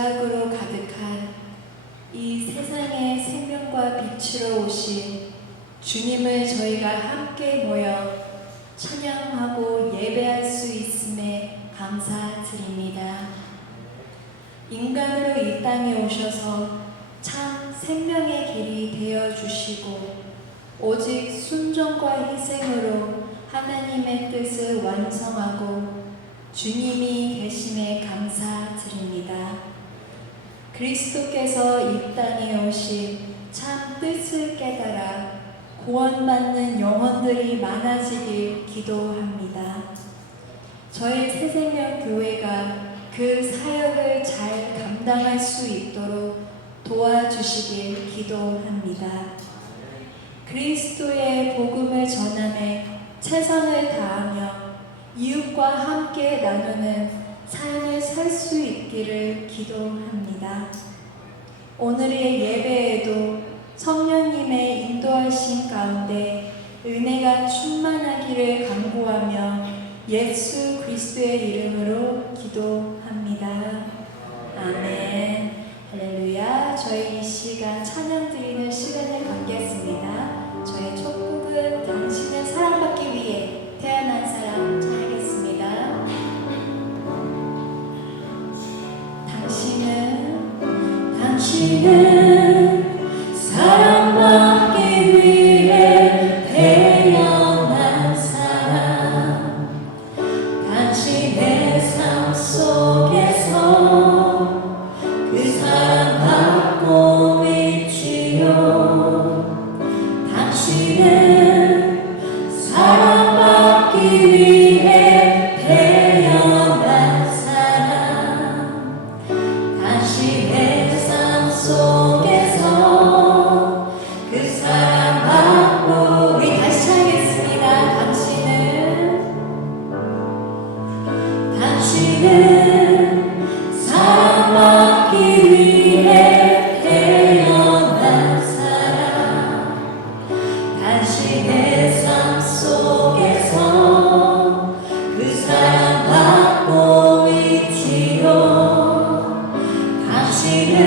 죄악으로 가득한 이 세상의 생명과 빛으로 오신 주님을 저희가 함께 모여 찬양하고 예배할 수 있음에 감사드립니다. 인간으로 이 땅에 오셔서 참 생명의 길이 되어주시고 오직 순종과 희생으로 하나님의 뜻을 완성하고 주님이 계심에 감사드립니다. 그리스도께서 이 땅에 오신 참 뜻을 깨달아 구원받는 영혼들이 많아지길 기도합니다. 저희 새생명교회가 그 사역을 잘 감당할 수 있도록 도와주시길 기도합니다. 그리스도의 복음을 전함에 최선을 다하며 이웃과 함께 나누는 삶을 살 수 있기를 기도합니다. 오늘의 예배에도 성령님의 인도하신 가운데 은혜가 충만하기를 간구하며 예수 그리스도의 이름으로 기도합니다. 아멘. 할렐루야. 저희 이 시간 찬양 드리는 시간을 갖겠습니다. 저의 첫 곡은 당신은 사랑받기 위해 태어난 사람 찬양하겠습니다. 당신은 사랑받기 위해 태어난 사람, 당신의 삶 속에서 그 사랑받고 있지요. 당신은 사랑받기 위해 태어난 사람, 당신의 삶 속에서 그 사랑받고 우리 다시 하겠습니다. 당신은 사랑받기 위해 태어난 사람, 당신의 삶 속에서 그 사랑받고 있지요. 당신은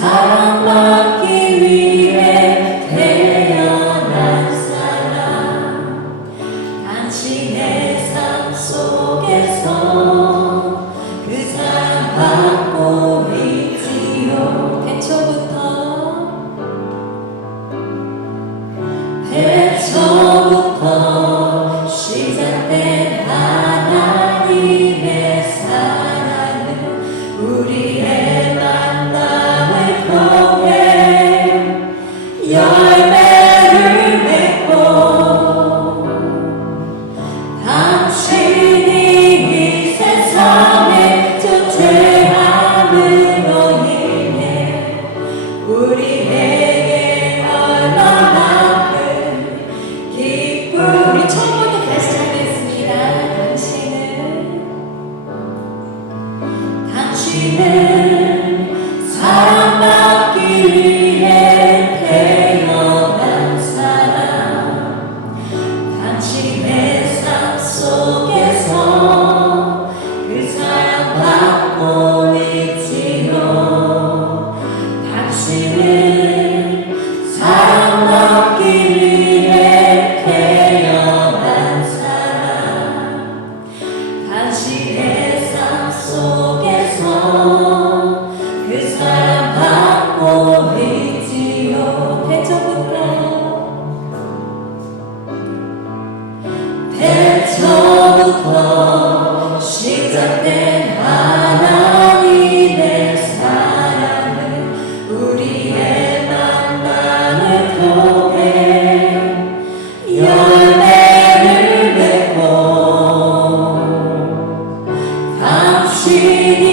사랑받기 위해 태어난 사람, 당신의 삶 속에서 그 사랑받고 있지요. 대초부터 시작된 하나님의 사랑은 우리의 만남을 통해 열매를 맺고 당신이 이 세상에 존재함으로 인해 우리에게 얼마나 큰 기쁨이 처음부터 다시 하겠습니다. 당신은 사랑받기 위해 태어난 사람, 당신의 삶 속에서 그 사랑받고 있지요. 당신은 사랑받기 위해 태어난 사람, 당신의 삶 속에서 그 사랑받고 있지요. 대초부터 시작된 하나님의 사랑은 우리의 만남을 통해 열매를 맺고 당신이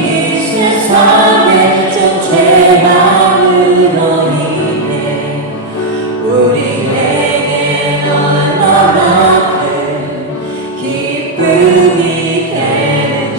이 세상에 존재함으로 인해 우리에게 얼마나 큰 기쁨이 되는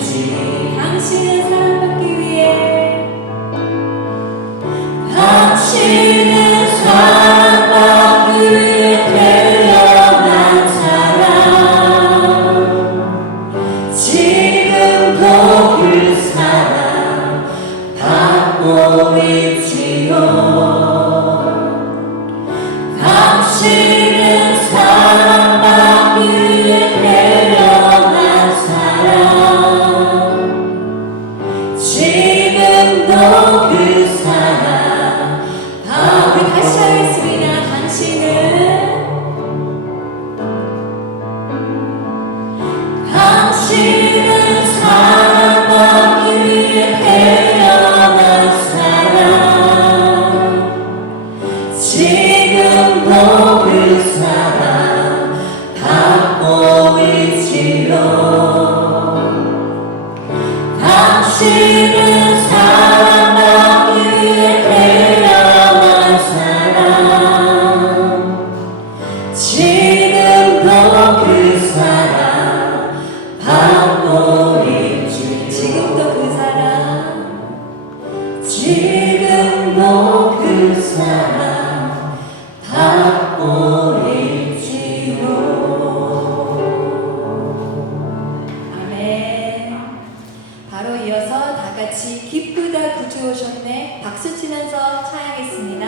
박수 치면서 찬양하겠습니다.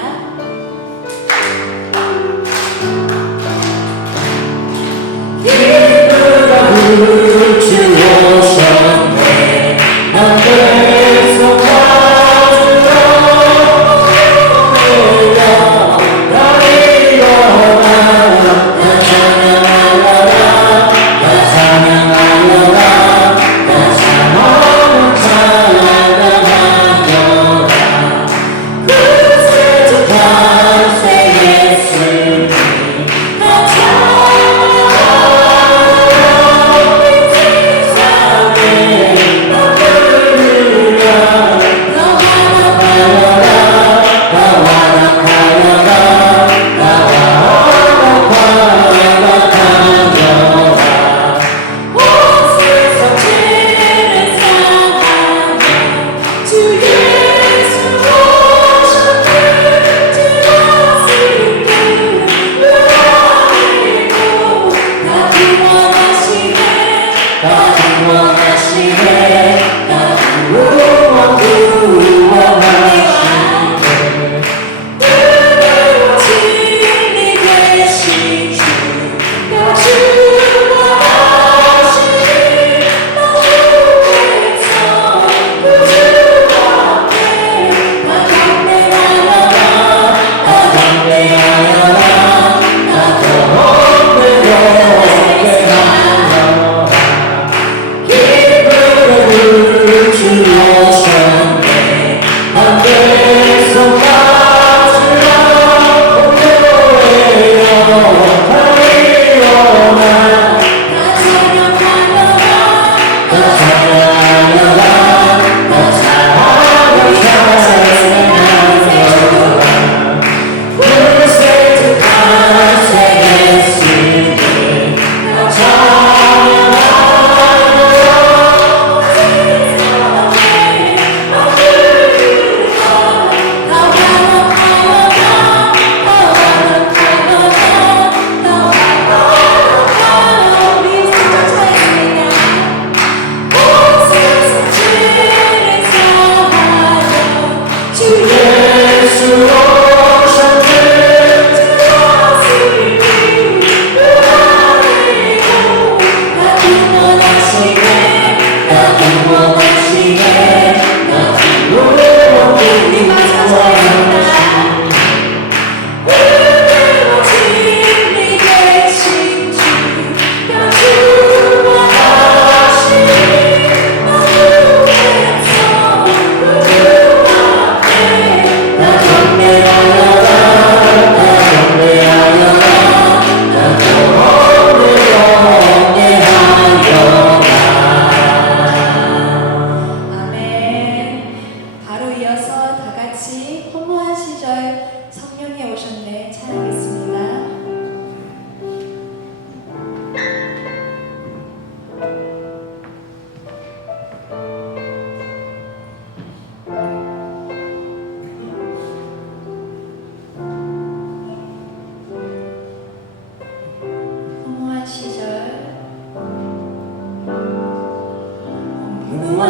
기쁨을 주셨네 난 계속 가주러 내가 나 일어나 나 찬양하여라 나 찬양하여라 나 찬양하여라 찬양하여라 그 세척한 새 예수님 나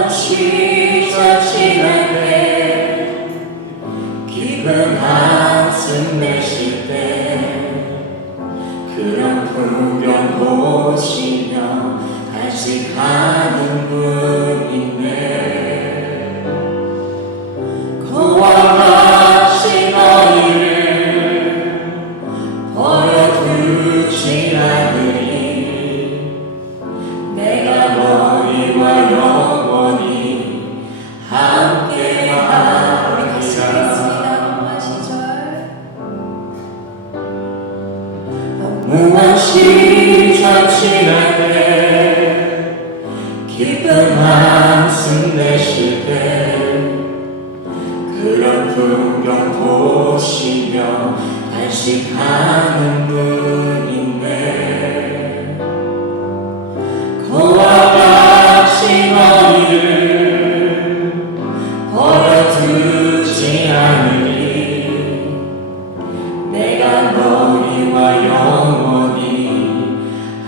시절 지날 때 깊은 한숨 내쉴 때 그런 풍경 보시며 간직하는 분 있네. 그와 같이 너희를 버려두지 않으리. 내가 너희와 영원히 함께하리라. 우리 같이 하겠습니다. 무한 시절 지날 때 깊은 한숨 내쉴 때 그런 풍경 보시며 간직하는 분인데 그와 같이 너희를 버려두지 않으리. 내가 너희와 영원히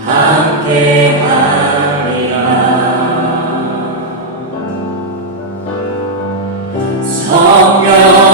함께하리라. 성령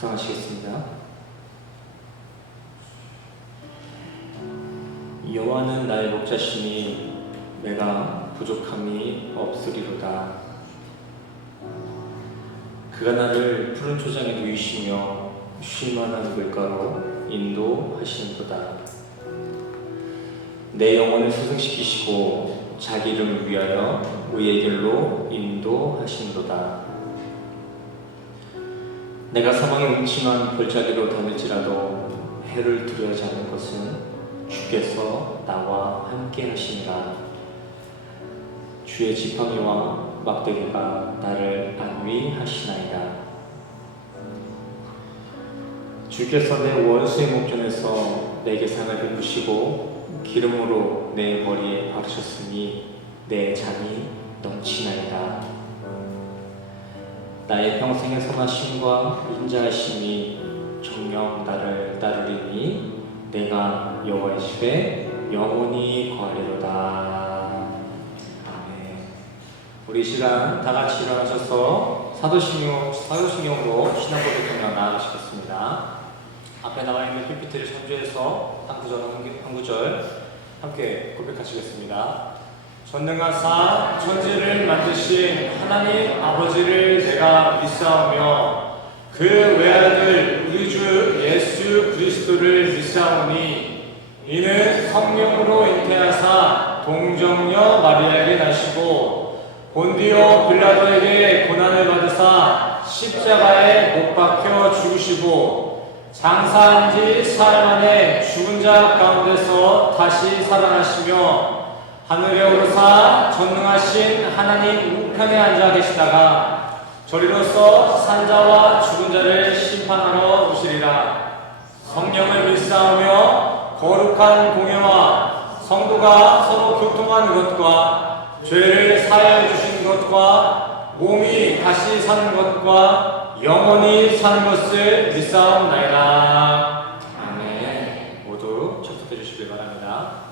묵상하시겠습니다. 여호와는 나의 목자시니 내가 부족함이 없으리로다. 그가 나를 푸른 초장에 누이시며 쉴만한 물가로 인도하시는도다. 내 영혼을 소생시키시고 자기 이름을 위하여 의의 길로 인도하시는도다. 내가 사망의 음침한 골짜기로 다닐지라도 해를 두려워하지 않는 것은 주께서 나와 함께 하시니라. 주의 지팡이와 막대기가 나를 안위하시나이다. 주께서 내 원수의 목전에서 내게 상을 베푸시고 기름으로 내 머리에 바르셨으니 내 잔이 넘치나이다. 나의 평생의 선하심과 인자하심이 정녕 나를 따르리니 내가 여호와의 집에 영원히 거하리로다. 아멘. 우리 시간 다 같이 일어나셔서 사도신경으로 신앙 고백하며 나아가시겠습니다. 앞에 나와 있는 PPT를 참조해서 한 구절 함께 고백하시겠습니다. 전능하사 천지를 만드신 하나님 아버지를 내가 믿사오며 그 외아들 우리 주 예수 그리스도를 믿사오니 이는 성령으로 잉태하사 동정녀 마리아에게 나시고 본디오 빌라도에게 고난을 받으사 십자가에 못 박혀 죽으시고 장사한 지 사흘 만에 죽은 자 가운데서 다시 살아나시며 하늘에 오르사 전능하신 하나님 우편에 앉아 계시다가 저리로서 산자와 죽은 자를 심판하러 오시리라. 성령을 믿사오며 거룩한 공예와 성도가 서로 교통하는 것과 죄를 사하여 주신 것과 몸이 다시 사는 것과 영원히 사는 것을 믿사옵나이다. 아멘. 모두 접속해 주시길 바랍니다.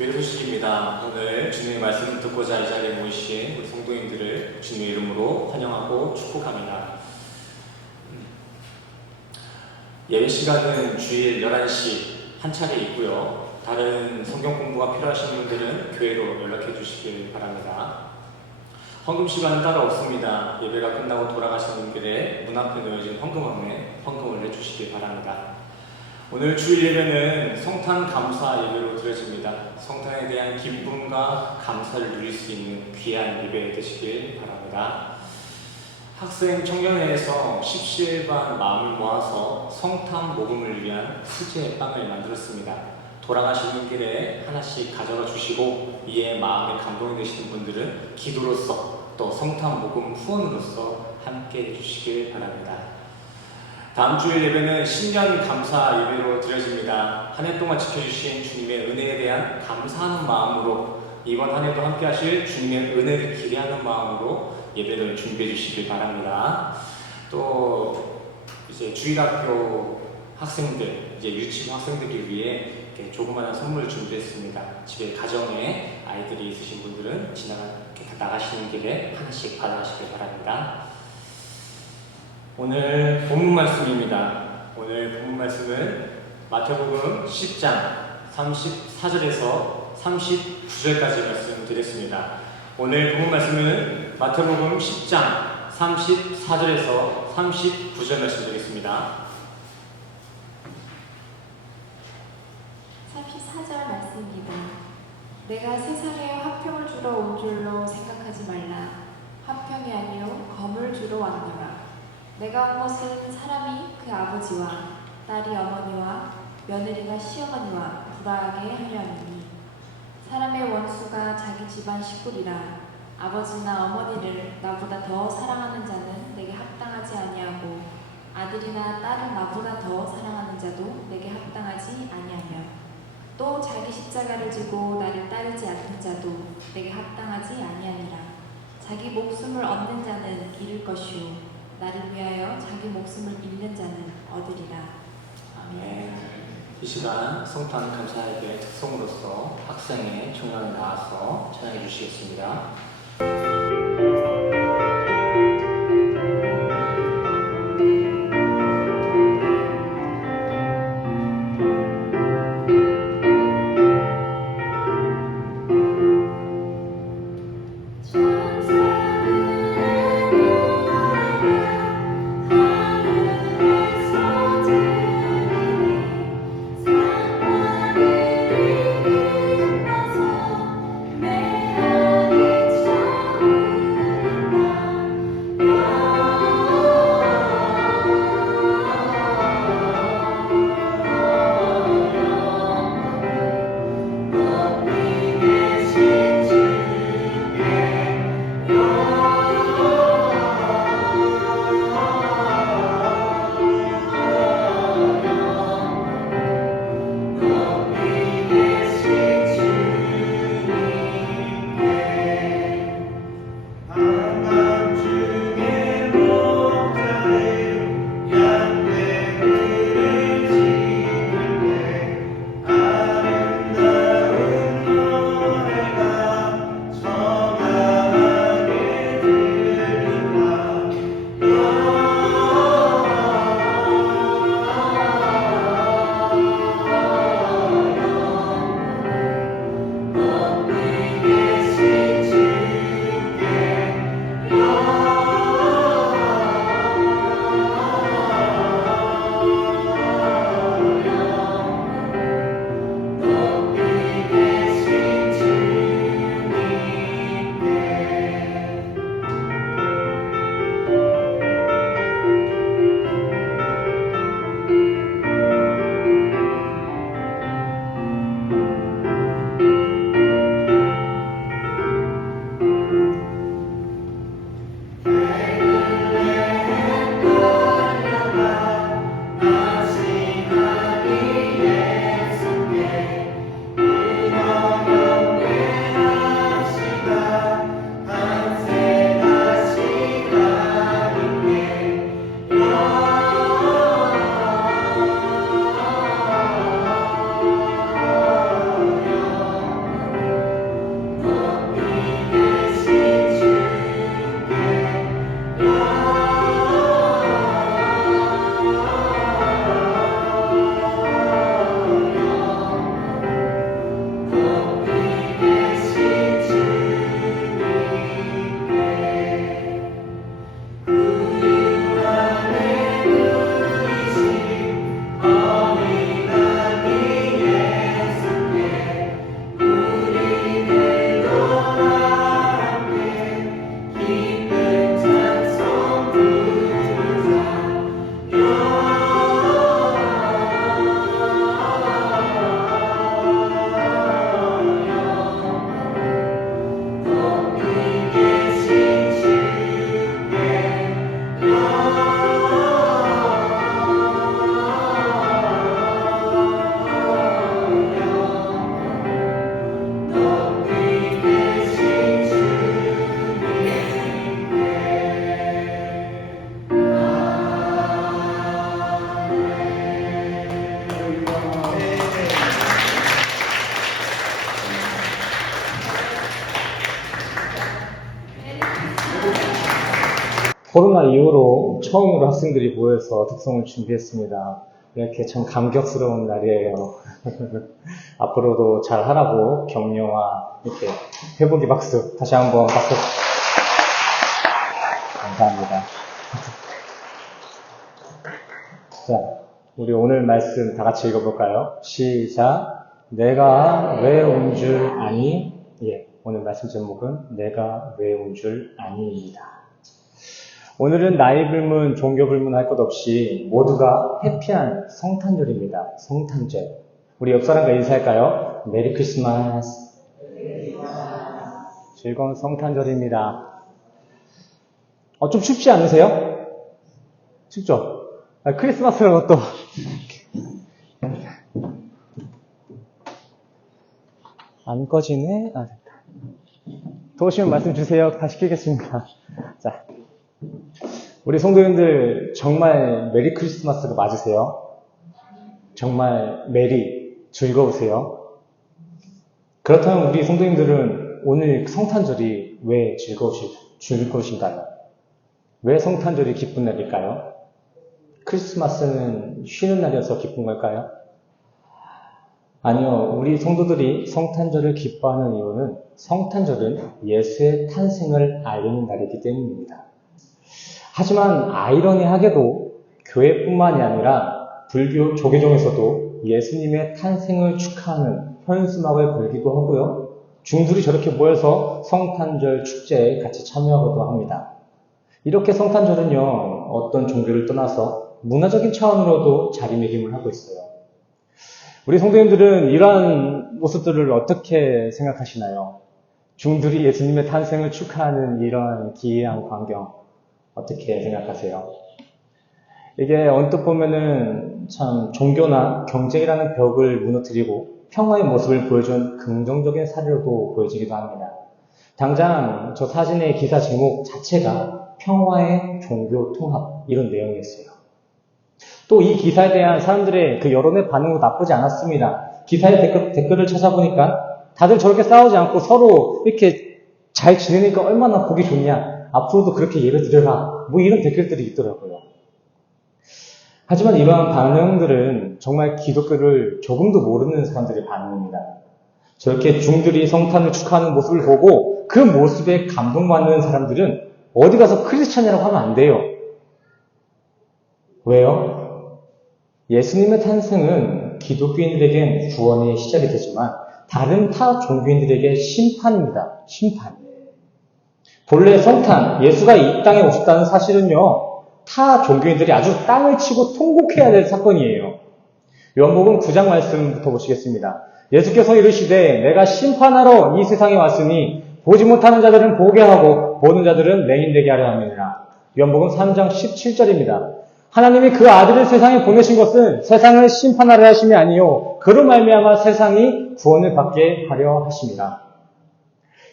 교회 소식입니다. 오늘 주님의 말씀을 듣고자 이 자리에 모이신 우리 성도님들을 주님의 이름으로 환영하고 축복합니다. 예배 시간은 주일 11시 한 차례 있고요. 다른 성경 공부가 필요하신 분들은 교회로 연락해 주시길 바랍니다. 헌금 시간은 따로 없습니다. 예배가 끝나고 돌아가시는 길에 문 앞에 놓여진 헌금함에 헌금을 내주시길 바랍니다. 오늘 주일 예배는 성탄 감사 예배로 드려집니다. 성탄에 대한 기쁨과 감사를 누릴 수 있는 귀한 예배 되시길 바랍니다. 학생 청년회에서 십시일반 마음을 모아서 성탄 모금을 위한 수제 빵을 만들었습니다. 돌아가시는 길에 하나씩 가져가 주시고 이에 마음에 감동이 되시는 분들은 기도로서 또 성탄 모금 후원으로서 함께 해주시길 바랍니다. 다음 주일 예배는 신년 감사 예배로 드려집니다. 한 해 동안 지켜주신 주님의 은혜에 대한 감사하는 마음으로 이번 한 해도 함께 하실 주님의 은혜를 기대하는 마음으로 예배를 준비해 주시길 바랍니다. 또 이제 주일학교 학생들, 이제 유치부 학생들을 위해 이렇게 조그마한 선물 준비했습니다. 집에 가정에 아이들이 있으신 분들은 나가시는 길에 하나씩 받아가시길 바랍니다. 오늘 본문 말씀입니다. 오늘 본문 말씀은 마태복음 10장 34절에서 39절까지 말씀드렸습니다. 오늘 본문 말씀은 마태복음 10장 34절에서 39절 말씀드리겠습니다. 34절 말씀입니다. 내가 세상에 화평을 주러 온 줄로 생각하지 말라. 화평이 아니요 검을 주러 왔노라. 내가 온 것은 사람이 그 아버지와 딸이 어머니와 며느리가 시어머니와 불화하게 하려 함이니 사람의 원수가 자기 집안 식구리라. 아버지나 어머니를 나보다 더 사랑하는 자는 내게 합당하지 아니하고 아들이나 딸을 나보다 더 사랑하는 자도 내게 합당하지 아니하며 또 자기 십자가를 지고 나를 따르지 않는 자도 내게 합당하지 아니하니라. 자기 목숨을 얻는 자는 잃을 것이요 나를 위하여 자기 목숨을 잃는 자는 얻으리라. 아멘. 이 시간 성탄 감사예배 특성으로서 학생의 총회에 나와서 찬양해 주시겠습니다. 코로나 이후로 처음으로 학생들이 모여서 독송을 준비했습니다. 이렇게 참 감격스러운 날이에요. 앞으로도 잘 하라고 격려와 이렇게 회복의 박수 다시 한번 박수 감사합니다. 자, 우리 오늘 말씀 다 같이 읽어볼까요? 시작. 내가 왜 온 줄 아니? 예, 오늘 말씀 제목은 내가 왜 온 줄 아니입니다. 오늘은 나이 불문, 종교 불문 할 것 없이 모두가 해피한 성탄절입니다. 성탄절. 우리 옆 사람과 인사할까요? 메리 크리스마스. 즐거운 성탄절입니다. 좀 춥지 않으세요? 춥죠? 크리스마스라고 또 안 꺼지네? 됐다. 더우시면 말씀 주세요. 다시 켜겠습니다. 자, 우리 성도님들 정말 메리 크리스마스가 맞으세요? 정말 메리 즐거우세요? 그렇다면 우리 성도님들은 오늘 성탄절이 왜 즐거우신가요? 왜 성탄절이 기쁜 날일까요? 크리스마스는 쉬는 날이어서 기쁜 걸까요? 아니요, 우리 성도들이 성탄절을 기뻐하는 이유는 성탄절은 예수의 탄생을 알리는 날이기 때문입니다. 하지만 아이러니하게도 교회뿐만이 아니라 불교 조계종에서도 예수님의 탄생을 축하하는 현수막을 걸기도 하고요. 중들이 저렇게 모여서 성탄절 축제에 같이 참여하기도 합니다. 이렇게 성탄절은요, 어떤 종교를 떠나서 문화적인 차원으로도 자리매김을 하고 있어요. 우리 성도님들은 이러한 모습들을 어떻게 생각하시나요? 중들이 예수님의 탄생을 축하하는 이러한 기이한 광경 어떻게 생각하세요? 이게 언뜻 보면은 참 종교나 경쟁이라는 벽을 무너뜨리고 평화의 모습을 보여준 긍정적인 사례로도 보여지기도 합니다. 당장 저 사진의 기사 제목 자체가 평화의 종교 통합 이런 내용이었어요. 또 이 기사에 대한 사람들의 그 여론의 반응도 나쁘지 않았습니다. 기사의 댓글을 찾아보니까 다들 저렇게 싸우지 않고 서로 이렇게 잘 지내니까 얼마나 보기 좋냐. 앞으로도 그렇게 예배 드려라. 뭐 이런 댓글들이 있더라고요. 하지만 이러한 반응들은 정말 기독교를 조금도 모르는 사람들의 반응입니다. 저렇게 중들이 성탄을 축하하는 모습을 보고 그 모습에 감동받는 사람들은 어디 가서 크리스찬이라고 하면 안 돼요. 왜요? 예수님의 탄생은 기독교인들에겐 구원의 시작이 되지만 다른 타 종교인들에게 심판입니다. 심판. 본래 성탄, 예수가 이 땅에 오셨다는 사실은요, 타 종교인들이 아주 땅을 치고 통곡해야 될 사건이에요. 요한복음 9장 말씀부터 보시겠습니다. 예수께서 이르시되 내가 심판하러 이 세상에 왔으니 보지 못하는 자들은 보게 하고 보는 자들은 맹인되게 하려 함이니라. 요한복음 3장 17절입니다. 하나님이 그 아들을 세상에 보내신 것은 세상을 심판하려 하심이 아니요 그로 말미암아 세상이 구원을 받게 하려 하심이라.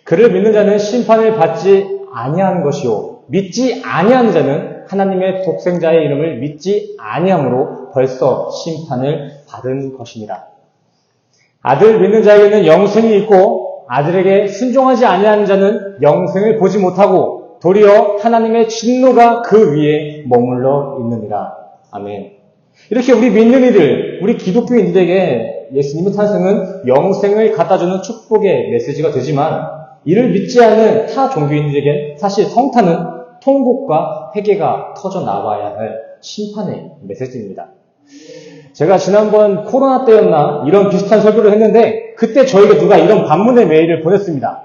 그를 믿는 자는 심판을 받지 아니하는 것이요 믿지 아니하는 자는 하나님의 독생자의 이름을 믿지 아니함으로 벌써 심판을 받은 것이니라. 아들 믿는 자에게는 영생이 있고 아들에게 순종하지 아니하는 자는 영생을 보지 못하고 도리어 하나님의 진노가 그 위에 머물러 있느니라. 아멘. 이렇게 우리 믿는 이들, 우리 기독교인들에게 예수님의 탄생은 영생을 갖다주는 축복의 메시지가 되지만 이를 믿지 않는 타 종교인들에게 사실 성탄은 통곡과 회개가 터져 나와야 할 심판의 메시지입니다. 제가 지난번 코로나 때였나 이런 비슷한 설교를 했는데 그때 저에게 누가 이런 반문의 메일을 보냈습니다.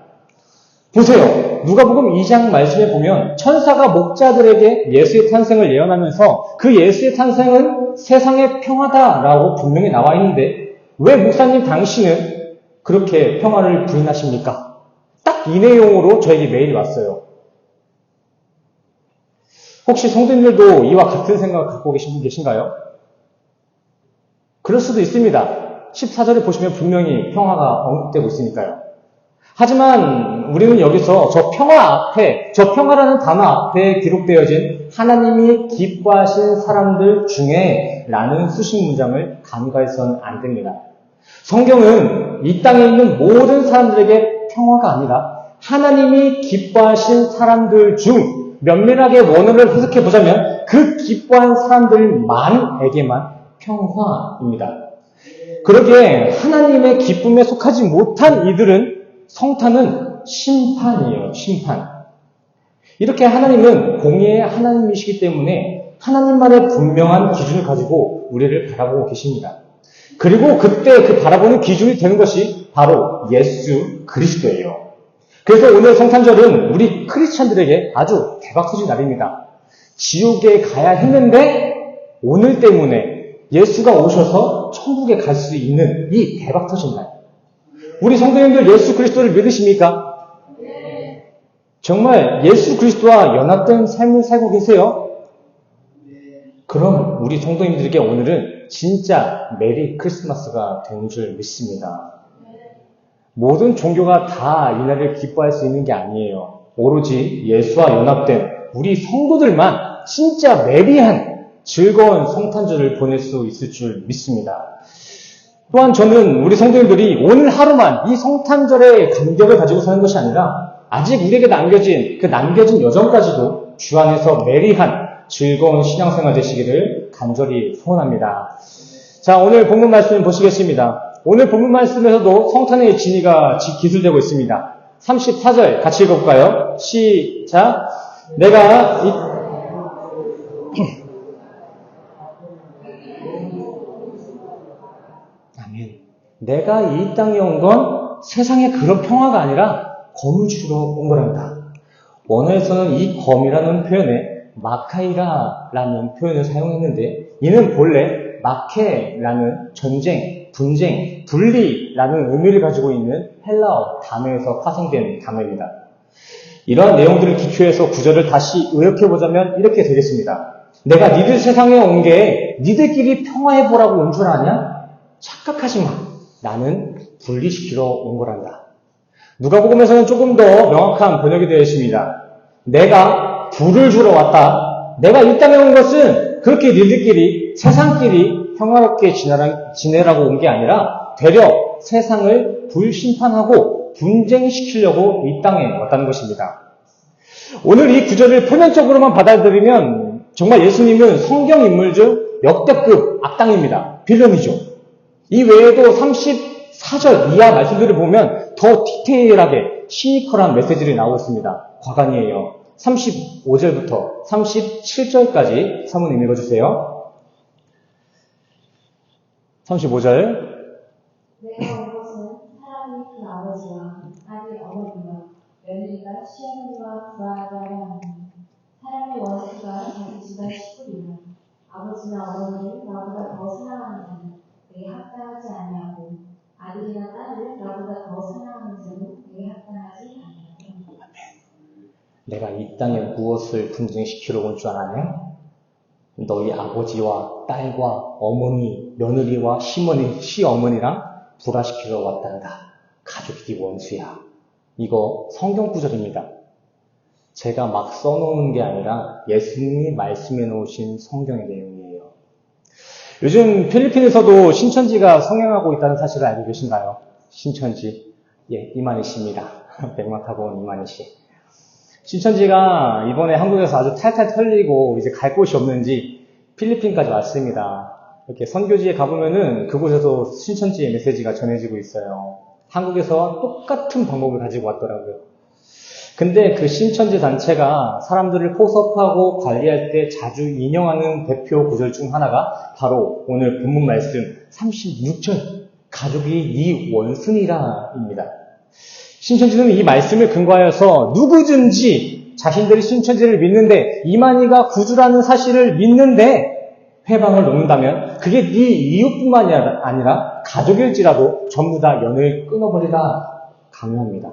보세요. 누가복음 2장 말씀에 보면 천사가 목자들에게 예수의 탄생을 예언하면서 그 예수의 탄생은 세상의 평화다라고 분명히 나와 있는데 왜 목사님 당신은 그렇게 평화를 부인하십니까? 딱 이 내용으로 저에게 메일이 왔어요. 혹시 성도님들도 이와 같은 생각을 갖고 계신 분 계신가요? 그럴 수도 있습니다. 14절에 보시면 분명히 평화가 언급되고 있으니까요. 하지만 우리는 여기서 저 평화라는 단어 앞에 기록되어진 하나님이 기뻐하신 사람들 중에 라는 수식 문장을 간과해서는 안 됩니다. 성경은 이 땅에 있는 모든 사람들에게 평화가 아니라 하나님이 기뻐하신 사람들 중 면밀하게 원어를 해석해 보자면 그 기뻐한 사람들만에게만 평화입니다. 그러기에 하나님의 기쁨에 속하지 못한 이들은 성탄은 심판이에요. 심판. 이렇게 하나님은 공의의 하나님이시기 때문에 하나님만의 분명한 기준을 가지고 우리를 바라보고 계십니다. 그리고 그때 그 바라보는 기준이 되는 것이 바로 예수 그리스도예요. 그래서 오늘 성탄절은 우리 크리스찬들에게 아주 대박터진 날입니다. 지옥에 가야 했는데 오늘 때문에 예수가 오셔서 천국에 갈 수 있는 이 대박터진 날. 우리 성도님들 예수 그리스도를 믿으십니까? 네. 정말 예수 그리스도와 연합된 삶을 살고 계세요? 네. 그럼 우리 성도님들에게 오늘은 진짜 메리 크리스마스가 되는 줄 믿습니다. 네. 모든 종교가 다 이 날을 기뻐할 수 있는 게 아니에요. 오로지 예수와 연합된 우리 성도들만 진짜 메리한 즐거운 성탄절을 보낼 수 있을 줄 믿습니다. 또한 저는 우리 성도님들이 오늘 하루만 이 성탄절의 감격을 가지고 사는 것이 아니라 아직 우리에게 남겨진 여정까지도 주 안에서 메리한 즐거운 신앙생활 되시기를 간절히 소원합니다. 자, 오늘 본문 말씀 보시겠습니다. 오늘 본문 말씀에서도 성탄의 진리가 기술되고 있습니다. 34절 같이 읽어볼까요? 시작. 내가 아멘. 내가 이 땅에 온 건 세상에 그런 평화가 아니라 검을 주러 온 거란다. 원어에서는 이 검이라는 표현에 마카이라라는 표현을 사용했는데 이는 본래 마케라는 전쟁, 분쟁, 분리라는 의미를 가지고 있는 헬라어 단어에서 파생된 단어입니다. 이러한 내용들을 기초해서 구절을 다시 의역해보자면 이렇게 되겠습니다. 내가 니들 세상에 온 게 니들끼리 평화해보라고 온 줄 아냐? 착각하지 마. 나는 분리시키러 온 거란다. 누가복음에서는 조금 더 명확한 번역이 되어 있습니다. 내가 불을 주러 왔다. 내가 이 땅에 온 것은 그렇게 니들끼리 세상끼리 평화롭게 지내라고 온 게 아니라 되려 세상을 불심판하고 분쟁시키려고 이 땅에 왔다는 것입니다. 오늘 이 구절을 표면적으로만 받아들이면 정말 예수님은 성경 인물 중 역대급 악당입니다. 빌런이죠. 이 외에도 34절 이하 말씀들을 보면 더 디테일하게 시니컬한 메시지를 나오고 있습니다. 과간이에요. 35절부터 37절까지 사모님 읽어주세요. 35절. 내가 온 것은 사람이 그 아버지와 아들 어머니와 며느리가 시어머니와 부하를 하려 하니 사람의 원수가 자기 집안 식구이며 아버지나 어머니를 나보다 더 사랑하는 자는 내게 합당하지 아니하고 아들이나 딸을 나보다 더 사랑하는 자는 내게 합당하지 아니하고. 내가 이 땅에 무엇을 분쟁시키러 온 줄 아냐? 너희 아버지와 딸과 어머니, 며느리와 시어머니랑 불화시키러 왔단다. 가족이 네 원수야. 이거 성경 구절입니다. 제가 막 써놓은 게 아니라 예수님이 말씀해 놓으신 성경의 내용이에요. 요즘 필리핀에서도 신천지가 성행하고 있다는 사실을 알고 계신가요? 신천지. 예, 이만희 씨입니다. 백마 타고 온 이만희 씨. 신천지가 이번에 한국에서 아주 탈탈 털리고 이제 갈 곳이 없는지 필리핀까지 왔습니다. 이렇게 선교지에 가보면은 그곳에서 신천지의 메시지가 전해지고 있어요. 한국에서 똑같은 방법을 가지고 왔더라고요. 근데 그 신천지 단체가 사람들을 포섭하고 관리할 때 자주 인용하는 대표 구절 중 하나가 바로 오늘 본문 말씀 36절 가족이 네 원수니라입니다. 신천지는 이 말씀을 근거하여서 누구든지 자신들이 신천지를 믿는데 이만희가 구주라는 사실을 믿는데 회방을 놓는다면 그게 네 이웃뿐만이 아니라 가족일지라도 전부 다 연을 끊어버리라 강요합니다.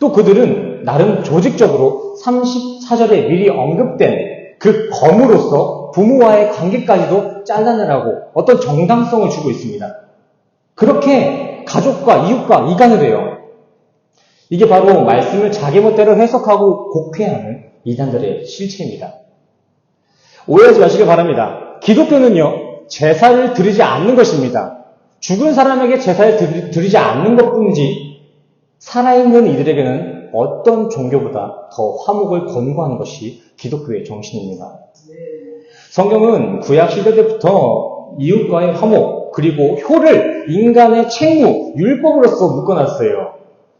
또 그들은 나름 조직적으로 34절에 미리 언급된 그 검으로서 부모와의 관계까지도 잘라내라고 어떤 정당성을 주고 있습니다. 그렇게 가족과 이웃과 이간을 해요. 이게 바로 말씀을 자기 멋대로 해석하고 곡해하는 이단들의 실체입니다. 오해하지 마시기 바랍니다. 기독교는요, 제사를 드리지 않는 것입니다. 죽은 사람에게 제사를 드리지 않는 것뿐이지 살아있는 이들에게는 어떤 종교보다 더 화목을 권고하는 것이 기독교의 정신입니다. 성경은 구약 시대 때부터 이웃과의 화목 그리고 효를 인간의 책무, 율법으로서 묶어놨어요.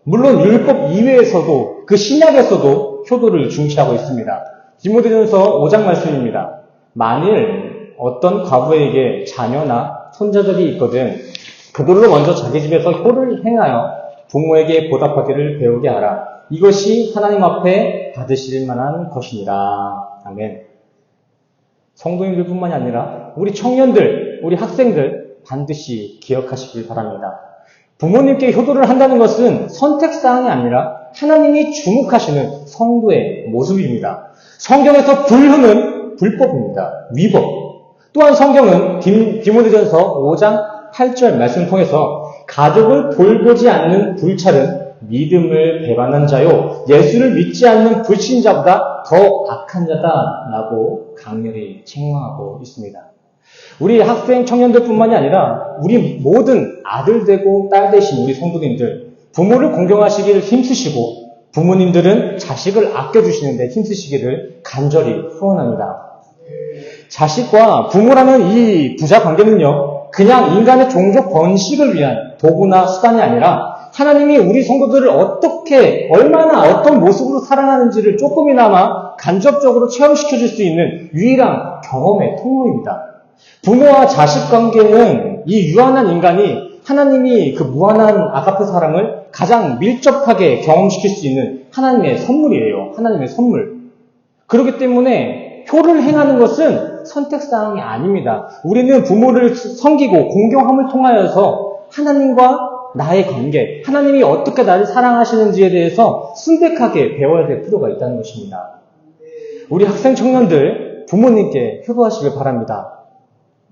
물론 율법 이외에서도 그 신약에서도 효도를 중시하고 있습니다. 디모데전서 5장 말씀입니다. 만일 어떤 과부에게 자녀나 손자들이 있거든 그들로 먼저 자기 집에서 효를 행하여 부모에게 보답하기를 배우게 하라. 이것이 하나님 앞에 받으실 만한 것이니라. 아멘. 성도님들뿐만이 아니라 우리 청년들, 우리 학생들 반드시 기억하시길 바랍니다. 부모님께 효도를 한다는 것은 선택사항이 아니라 하나님이 주목하시는 성도의 모습입니다. 성경에서 불효는 불법입니다. 위법. 또한 성경은 디모데전서 5장 8절 말씀을 통해서 가족을 돌보지 않는 불찰은 믿음을 배반한 자요 예수를 믿지 않는 불신자보다 더 악한 자다라고 강렬히 책망하고 있습니다. 우리 학생 청년들뿐만이 아니라 우리 모든 아들 되고 딸 되신 우리 성도님들 부모를 공경하시기를 힘쓰시고 부모님들은 자식을 아껴주시는데 힘쓰시기를 간절히 후원합니다. 자식과 부모라는 이 부자 관계는요 그냥 인간의 종족 번식을 위한 도구나 수단이 아니라 하나님이 우리 성도들을 어떻게, 얼마나 어떤 모습으로 사랑하는지를 조금이나마 간접적으로 체험시켜 줄 수 있는 유일한 경험의 통로입니다. 부모와 자식 관계는 이 유한한 인간이 하나님이 그 무한한 아가페 사랑을 가장 밀접하게 경험시킬 수 있는 하나님의 선물이에요. 하나님의 선물. 그렇기 때문에 효를 행하는 것은 선택사항이 아닙니다. 우리는 부모를 섬기고 공경함을 통하여서 하나님과 나의 관계, 하나님이 어떻게 나를 사랑하시는지에 대해서 순백하게 배워야 될 필요가 있다는 것입니다. 우리 학생 청년들 부모님께 효도하시길 바랍니다.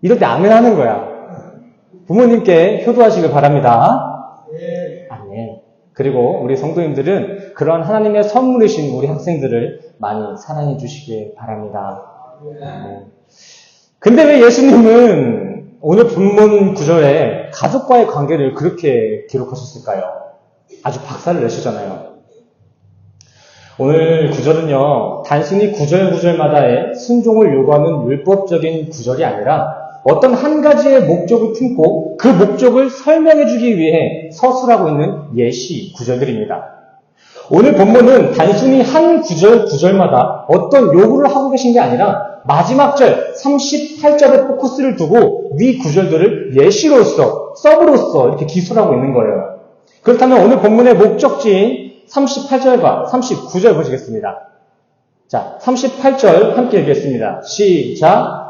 이럴 때 아멘 하는 거야. 부모님께 효도하시길 바랍니다. 아멘. 그리고 우리 성도님들은 그런 하나님의 선물이신 우리 학생들을 많이 사랑해 주시길 바랍니다. 근데 왜 예수님은 오늘 본문 구절에 가족과의 관계를 그렇게 기록하셨을까요? 아주 박살을 내시잖아요. 오늘 구절은요, 단순히 구절마다의 순종을 요구하는 율법적인 구절이 아니라 어떤 한 가지의 목적을 품고 그 목적을 설명해주기 위해 서술하고 있는 예시 구절들입니다. 오늘 본문은 단순히 한 구절마다 어떤 요구를 하고 계신 게 아니라 마지막 절 38절에 포커스를 두고 위 구절들을 예시로서, 서브로서 이렇게 기술하고 있는 거예요. 그렇다면 오늘 본문의 목적지인 38절과 39절 보시겠습니다. 자, 38절 함께 읽겠습니다. 시작.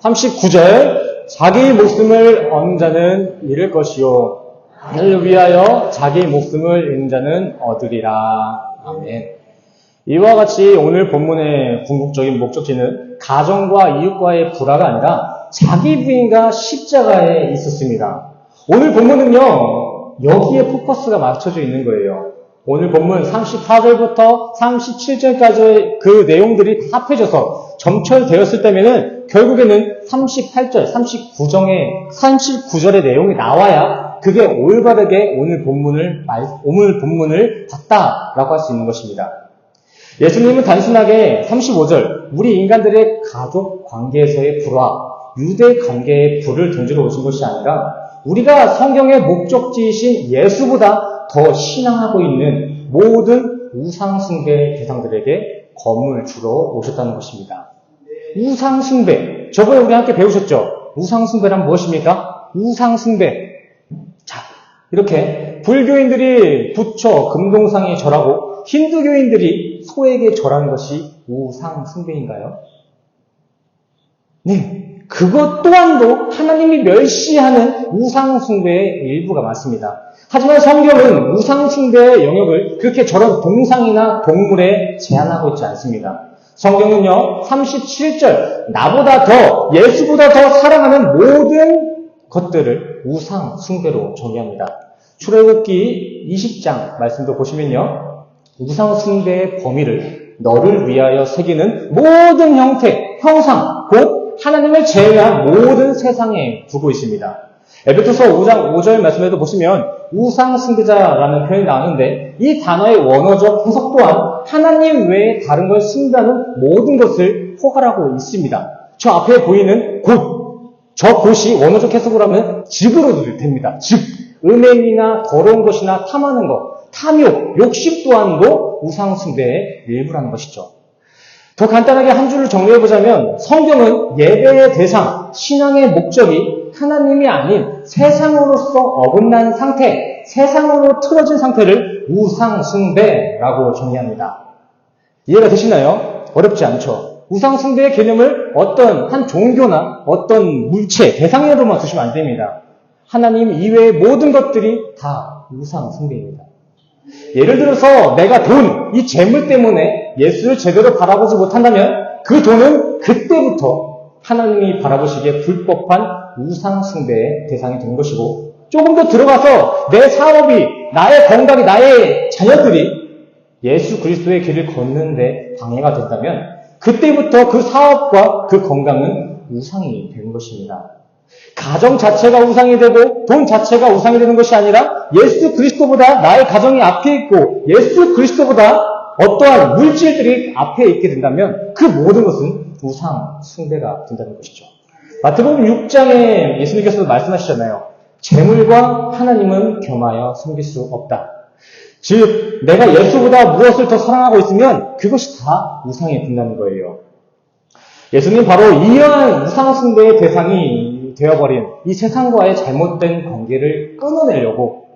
39절. 자기 목숨을 얻는 자는 잃을 것이요 나를 위하여 자기 목숨을 잃는 자는 얻으리라. 아멘. 이와 같이 오늘 본문의 궁극적인 목적지는 가정과 이웃과의 불화가 아니라 자기 부인과 십자가에 있었습니다. 오늘 본문은요, 여기에 포커스가 맞춰져 있는 거예요. 오늘 본문 34절부터 37절까지의 그 내용들이 다 합해져서 점철되었을 때면은 결국에는 38절, 39절의 내용이 나와야 그게 올바르게 오늘 본문을 봤다라고 할 수 있는 것입니다. 예수님은 단순하게 35절, 우리 인간들의 가족 관계에서의 불화, 유대 관계의 불을 던지러 오신 것이 아니라 우리가 성경의 목적지이신 예수보다 더 신앙하고 있는 모든 우상숭배 대상들에게 검을 주러 오셨다는 것입니다. 우상숭배, 저번에 우리 함께 배우셨죠? 우상숭배란 무엇입니까? 우상숭배. 자, 이렇게 불교인들이 부처, 금동상에 절하고 힌두교인들이 소에게 절하는 것이 우상숭배인가요? 네. 그것 또한도 하나님이 멸시하는 우상숭배의 일부가 많습니다. 하지만 성경은 우상숭배의 영역을 그렇게 저런 동상이나 동물에 제한하고 있지 않습니다. 성경은요, 37절, 나보다 더, 예수보다 더 사랑하는 모든 것들을 우상숭배로 정의합니다. 출애굽기 20장 말씀도 보시면요, 우상숭배의 범위를 너를 위하여 새기는 모든 형태, 형상, 곧 하나님을 제외한 모든 세상에 두고 있습니다. 에베소서 5장 5절 말씀에도 보시면 우상숭배자라는 표현이 나오는데 이 단어의 원어적 해석 또한 하나님 외에 다른 걸 숭배하는 모든 것을 포괄하고 있습니다. 저 앞에 보이는 곳, 저 곳이 원어적 해석을 하면 집으로도 됩니다. 집, 음행이나 더러운 것이나 탐하는 것, 탐욕, 욕심 또한도 우상숭배의 일부라는 것이죠. 더 간단하게 한 줄을 정리해보자면 성경은 예배의 대상, 신앙의 목적이 하나님이 아닌 세상으로서 어긋난 상태, 세상으로 틀어진 상태를 우상숭배라고 정의합니다. 이해가 되시나요? 어렵지 않죠? 우상숭배의 개념을 어떤 한 종교나 어떤 물체, 대상으로만 두시면 안 됩니다. 하나님 이외의 모든 것들이 다 우상숭배입니다. 예를 들어서 내가 돈, 이 재물 때문에 예수를 제대로 바라보지 못한다면 그 돈은 그때부터 하나님이 바라보시기에 불법한 우상숭배의 대상이 된 것이고 조금 더 들어가서 내 사업이, 나의 건강이, 나의 자녀들이 예수 그리스도의 길을 걷는데 방해가 된다면 그때부터 그 사업과 그 건강은 우상이 되는 것입니다. 가정 자체가 우상이 되고 돈 자체가 우상이 되는 것이 아니라 예수 그리스도보다 나의 가정이 앞에 있고 예수 그리스도보다 어떠한 물질들이 앞에 있게 된다면 그 모든 것은 우상 숭배가 된다는 것이죠. 마태복음 6장에 예수님께서도 말씀하시잖아요. 재물과 하나님은 겸하여 섬길 수 없다. 즉 내가 예수보다 무엇을 더 사랑하고 있으면 그것이 다 우상에 든다는 거예요. 예수님 바로 이러한 우상 숭배의 대상이 되어버린 이 세상과의 잘못된 관계를 끊어내려고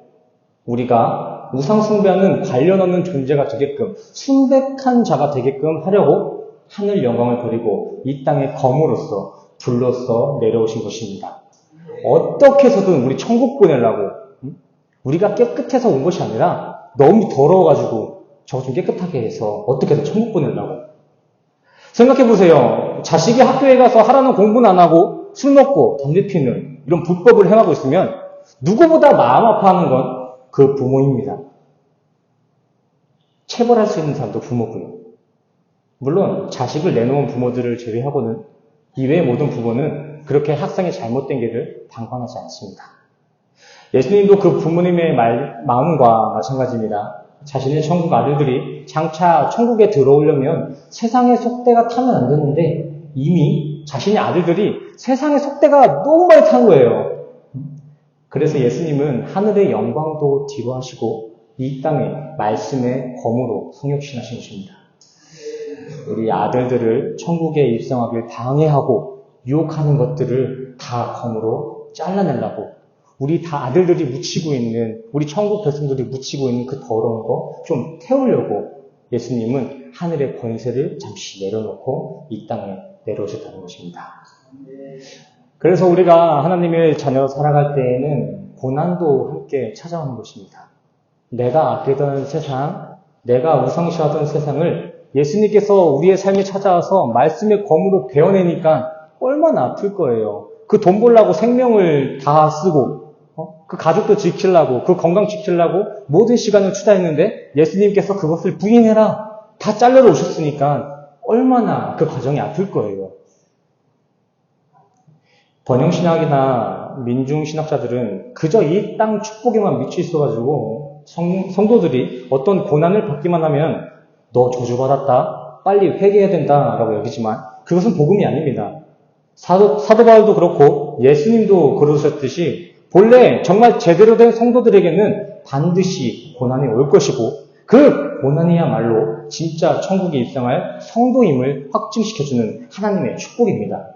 우리가 우상 숭배하는 관련 없는 존재가 되게끔 순백한 자가 되게끔 하려고 하늘 영광을 버리고 이 땅의 검으로서 불로서 내려오신 것입니다. 어떻게 해서든 우리 천국 보내려고 우리가 깨끗해서 온 것이 아니라 너무 더러워가지고 저거 좀 깨끗하게 해서 어떻게든 천국 보내려고. 생각해보세요. 자식이 학교에 가서 하라는 공부는 안 하고 술 먹고 담배 피는 이런 불법을 행하고 있으면 누구보다 마음 아파하는 건 그 부모입니다. 체벌할 수 있는 사람도 부모고요. 물론 자식을 내놓은 부모들을 제외하고는 이외의 모든 부모는 그렇게 학생의 잘못된 길을 방관하지 않습니다. 예수님도 그 부모님의 마음과 마찬가지입니다. 자신의 천국 아들들이 장차 천국에 들어오려면 세상의 속대가 타면 안 되는데 이미 자신의 아들들이 세상의 속대가 너무 많이 탄 거예요. 그래서 예수님은 하늘의 영광도 뒤로 하시고 이 땅의 말씀의 검으로 성육신하신 것입니다. 우리 아들들을 천국에 입성하길 방해하고 유혹하는 것들을 다 검으로 잘라내려고 우리 다 아들들이 묻히고 있는 우리 천국 백성들이 묻히고 있는 그 더러운 거 좀 태우려고 예수님은 하늘의 권세를 잠시 내려놓고 이 땅에 내려오셨다는 것입니다. 그래서 우리가 하나님의 자녀로 살아갈 때에는 고난도 함께 찾아오는 것입니다. 내가 아끼던 세상, 내가 우상시하던 세상을 예수님께서 우리의 삶에 찾아와서 말씀의 검으로 베어내니까 얼마나 아플 거예요. 그 돈 벌려고 생명을 다 쓰고 그 가족도 지키려고 그 건강 지키려고 모든 시간을 투자했는데 예수님께서 그것을 부인해라. 다 잘라러 오셨으니까 얼마나 그 과정이 아플 거예요. 번영신학이나 민중신학자들은 그저 이 땅 축복에만 미쳐 있어가지고 성도들이 어떤 고난을 받기만 하면 너 저주받았다, 빨리 회개해야 된다 라고 여기지만 그것은 복음이 아닙니다. 사도 바울도 그렇고 예수님도 그러셨듯이 본래 정말 제대로 된 성도들에게는 반드시 고난이 올 것이고 그 고난이야말로 진짜 천국에 입성할 성도임을 확증시켜주는 하나님의 축복입니다.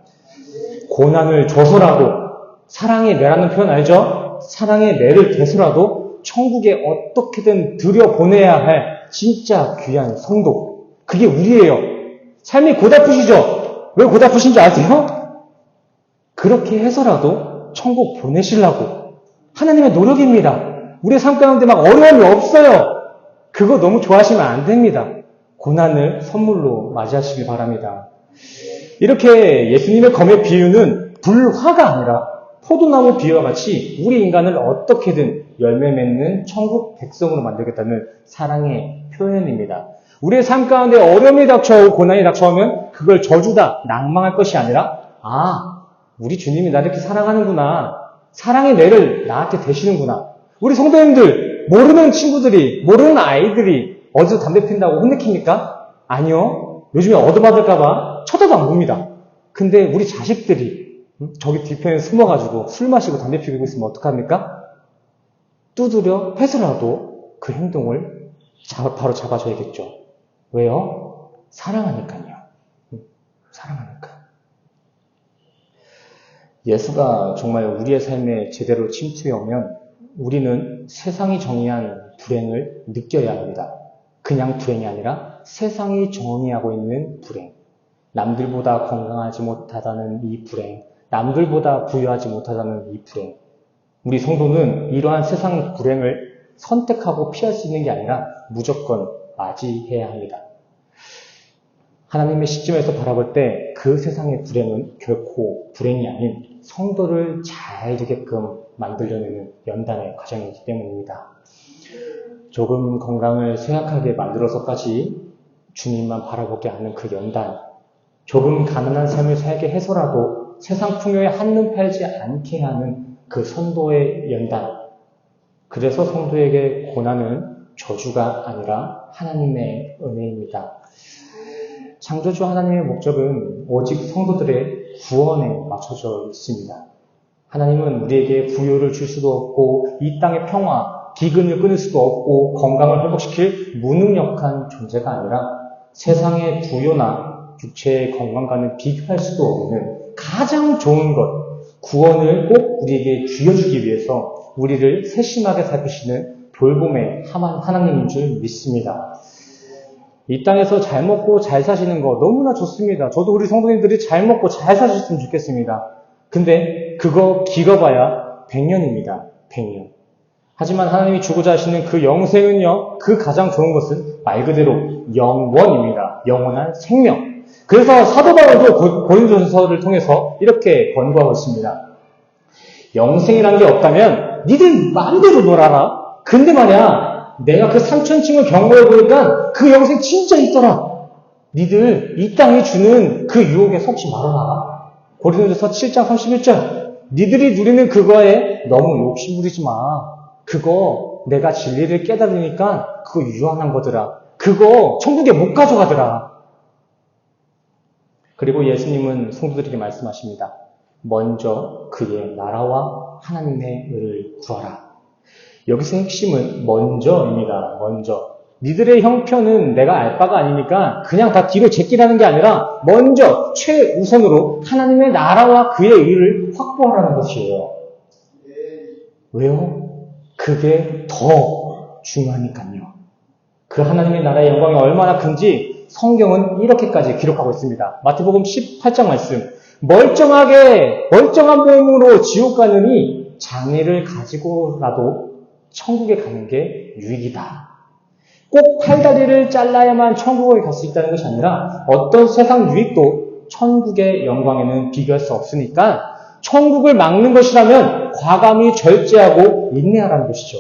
고난을 줘서라도 사랑의 매라는 표현 알죠? 사랑의 매를 대서라도 천국에 어떻게든 들여보내야 할 진짜 귀한 성도. 그게 우리예요. 삶이 고달프시죠? 왜 고달프신 줄 아세요? 그렇게 해서라도 천국 보내시려고 하나님의 노력입니다. 우리의 삶 가운데 막 어려움이 없어요. 그거 너무 좋아하시면 안 됩니다. 고난을 선물로 맞이하시길 바랍니다. 이렇게 예수님의 검의 비유는 불화가 아니라 포도나무 비유와 같이 우리 인간을 어떻게든 열매 맺는 천국 백성으로 만들겠다는 사랑의 표현입니다. 우리의 삶 가운데 어려움이 닥쳐오고 고난이 닥쳐오면 그걸 저주다, 낭망할 것이 아니라 우리 주님이 나를 이렇게 사랑하는구나. 사랑의 매를 나한테 대시는구나. 우리 성도님들, 모르는 친구들이, 모르는 아이들이 어디서 담배 핀다고 혼내킵니까? 아니요. 요즘에 얻어맞을까봐 쳐다도 안 봅니다. 근데 우리 자식들이 저기 뒤편에 숨어가지고 술 마시고 담배 피우고 있으면 어떡합니까? 두드려 패서라도 그 행동을 바로 잡아줘야겠죠. 왜요? 사랑하니까요. 사랑하니까. 예수가 정말 우리의 삶에 제대로 침투해 오면 우리는 세상이 정의한 불행을 느껴야 합니다. 그냥 불행이 아니라 세상이 정의하고 있는 불행. 남들보다 건강하지 못하다는 이 불행. 남들보다 부유하지 못하다는 이 불행. 우리 성도는 이러한 세상 불행을 선택하고 피할 수 있는 게 아니라 무조건 맞이해야 합니다. 하나님의 시점에서 바라볼 때 그 세상의 불행은 결코 불행이 아닌 성도를 잘 되게끔 만들려내는 연단의 과정이기 때문입니다. 조금 건강을 쇠약하게 만들어서까지 주님만 바라보게 하는 그 연단, 조금 가난한 삶을 살게 해서라도 세상 풍요에 한눈 팔지 않게 하는 그 선도의 연단, 그래서 성도에게 고난은 저주가 아니라 하나님의 은혜입니다. 창조주 하나님의 목적은 오직 성도들의 구원에 맞춰져 있습니다. 하나님은 우리에게 부요를 줄 수도 없고 이 땅의 평화, 기근을 끊을 수도 없고 건강을 회복시킬 무능력한 존재가 아니라 세상의 부요나 육체의 건강과는 비교할 수도 없는 가장 좋은 것, 구원을 꼭 우리에게 쥐어주기 위해서 우리를 세심하게 살피시는 돌봄의 하나님인 줄 믿습니다. 이 땅에서 잘 먹고 잘 사시는 거 너무나 좋습니다. 저도 우리 성도님들이 잘 먹고 잘 사셨으면 좋겠습니다. 근데 그거 길어봐야 100년입니다. 100년. 하지만 하나님이 주고자 하시는 그 영생은요, 그 가장 좋은 것은 말 그대로 영원입니다. 영원한 생명. 그래서 사도 바울도 고린도전서를 통해서 이렇게 권고하고 있습니다. 영생이란 게 없다면 니들 마음대로 놀아라. 근데 말이야, 내가 그 3000층을 경고해보니까 그 영생 진짜 있더라. 니들 이 땅이 주는 그 유혹에 속지 말아라. 고린도전서 7장 31절. 니들이 누리는 그거에 너무 욕심부리지 마. 그거 내가 진리를 깨달으니까 그거 유한한 거더라. 그거 천국에 못 가져가더라. 그리고 예수님은 성도들에게 말씀하십니다. 먼저 그의 나라와 하나님의 의를 구하라. 여기서 핵심은 먼저입니다. 먼저. 니들의 형편은 내가 알 바가 아니니까 그냥 다 뒤로 제끼라는 게 아니라 먼저 최우선으로 하나님의 나라와 그의 의를 확보하라는 것이에요. 왜요? 그게 더 중요하니까요. 그 하나님의 나라의 영광이 얼마나 큰지 성경은 이렇게까지 기록하고 있습니다. 마태복음 18장 말씀. 멀쩡한 몸으로 지옥 가느니 장애를 가지고라도 천국에 가는 게 유익이다. 꼭 팔다리를 잘라야만 천국에 갈 수 있다는 것이 아니라 어떤 세상 유익도 천국의 영광에는 비교할 수 없으니까 천국을 막는 것이라면 과감히 절제하고 인내하라는 것이죠.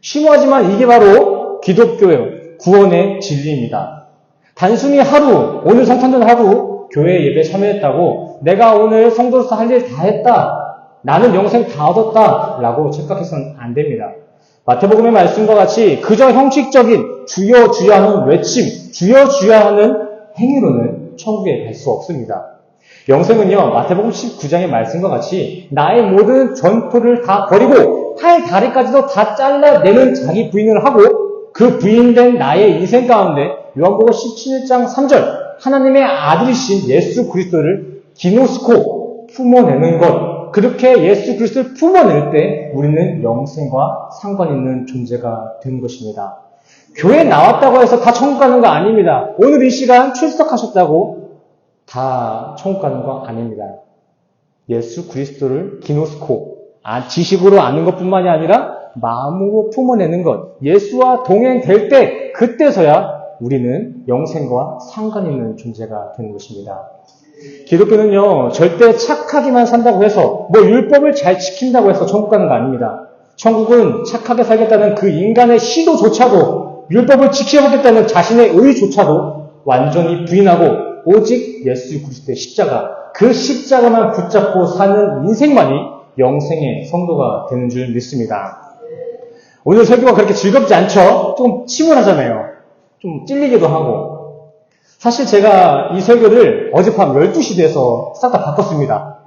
심오하지만 이게 바로 기독교의 구원의 진리입니다. 단순히 하루, 오늘 성탄절 하루 교회 예배 참여했다고 내가 오늘 성도로서 할 일 다 했다, 나는 영생 다 얻었다 라고 착각해서는 안 됩니다. 마태복음의 말씀과 같이 그저 형식적인 주여 주여 하는 외침, 주여 주여 하는 행위로는 천국에 갈 수 없습니다. 영생은요, 마태복음 19장의 말씀과 같이 나의 모든 전토를 다 버리고 팔 다리까지도 다 잘라내는 자기 부인을 하고 그 부인된 나의 인생 가운데 요한복음 17장 3절 하나님의 아들이신 예수 그리스도를 기노스코 품어내는 것, 그렇게 예수 그리스도를 품어낼 때 우리는 영생과 상관 있는 존재가 되는 것입니다. 교회 나왔다고 해서 다 천국 가는 거 아닙니다. 오늘 이 시간 출석하셨다고 다 천국 가는 거 아닙니다. 예수 그리스도를 기노스코, 지식으로 아는 것뿐만이 아니라 마음으로 품어내는 것, 예수와 동행될 때 그때서야 우리는 영생과 상관 있는 존재가 되는 것입니다. 기독교는요, 절대 착하기만 산다고 해서 율법을 잘 지킨다고 해서 천국 가는 거 아닙니다. 천국은 착하게 살겠다는 그 인간의 시도조차도, 율법을 지켜보겠다는 자신의 의조차도 완전히 부인하고 오직 예수 그리스도의 십자가, 그 십자가만 붙잡고 사는 인생만이 영생의 성도가 되는 줄 믿습니다. 오늘 설교가 그렇게 즐겁지 않죠? 좀 침울하잖아요. 좀 찔리기도 하고. 사실 제가 이 설교를 어젯밤 12시 돼서 싹 다 바꿨습니다.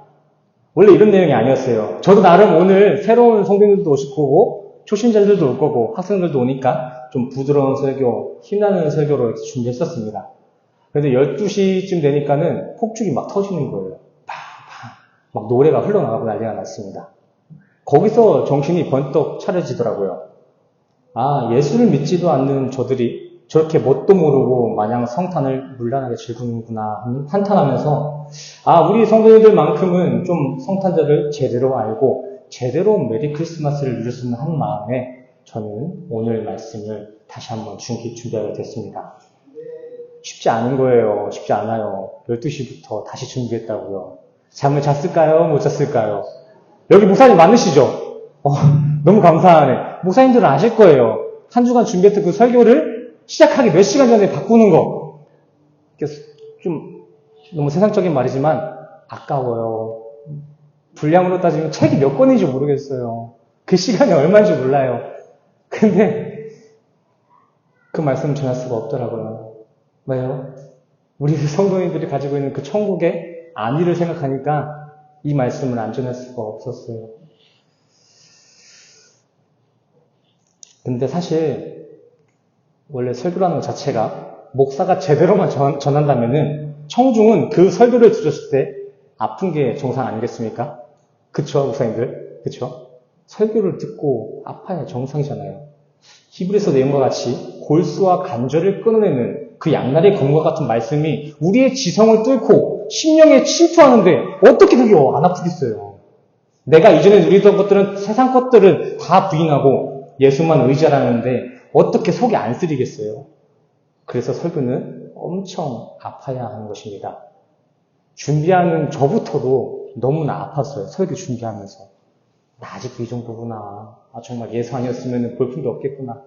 원래 이런 내용이 아니었어요. 저도 나름 오늘 새로운 성도님들도 오실 거고 초신자들도 올 거고 학생들도 오니까 좀 부드러운 설교, 힘나는 설교로 이렇게 준비했었습니다. 그런데 12시쯤 되니까는 폭죽이 막 터지는 거예요. 팡팡. 막 노래가 흘러나가고 난리가 났습니다. 거기서 정신이 번떡 차려지더라고요. 예수를 믿지도 않는 저들이 저렇게 뭣도 모르고 마냥 성탄을 문란하게 즐기는구나 한탄하면서 우리 성도님들만큼은 좀 성탄절을 제대로 알고 제대로 메리 크리스마스를 누렸으면 하는 마음에 저는 오늘 말씀을 다시 한번 준비하게 됐습니다. 쉽지 않은 거예요. 쉽지 않아요. 12시부터 다시 준비했다고요. 잠을 잤을까요? 못 잤을까요? 여기 목사님 많으시죠? 너무 감사하네. 목사님들은 아실 거예요. 한 주간 준비했던 그 설교를 시작하기 몇 시간 전에 바꾸는 거. 좀 너무 세상적인 말이지만 아까워요. 분량으로 따지면 책이 몇 권인지 모르겠어요. 그 시간이 얼마인지 몰라요. 근데 그 말씀을 전할 수가 없더라고요. 왜요? 우리 성도님들이 가지고 있는 그 천국의 안위를 생각하니까 이 말씀을 안 전할 수가 없었어요. 근데 사실 원래 설교라는 것 자체가 목사가 제대로만 전한다면은 청중은 그 설교를 들었을 때 아픈 게 정상 아니겠습니까? 그쵸, 목사님들? 그쵸? 설교를 듣고 아파야 정상이잖아요. 히브리서 내용과 같이 골수와 관절을 끊어내는 그 양날의 검과 같은 말씀이 우리의 지성을 뚫고 심령에 침투하는데 어떻게 그게 안 아프겠어요? 내가 이전에 누리던 것들은, 세상 것들은 다 부인하고 예수만 의지하라는데 어떻게 속이 안 쓰리겠어요? 그래서 설교는 엄청 아파야 하는 것입니다. 준비하는 저부터도 너무나 아팠어요. 설교 준비하면서. 나 아직도 이 정도구나. 정말 예수 아니었으면 볼품도 없겠구나.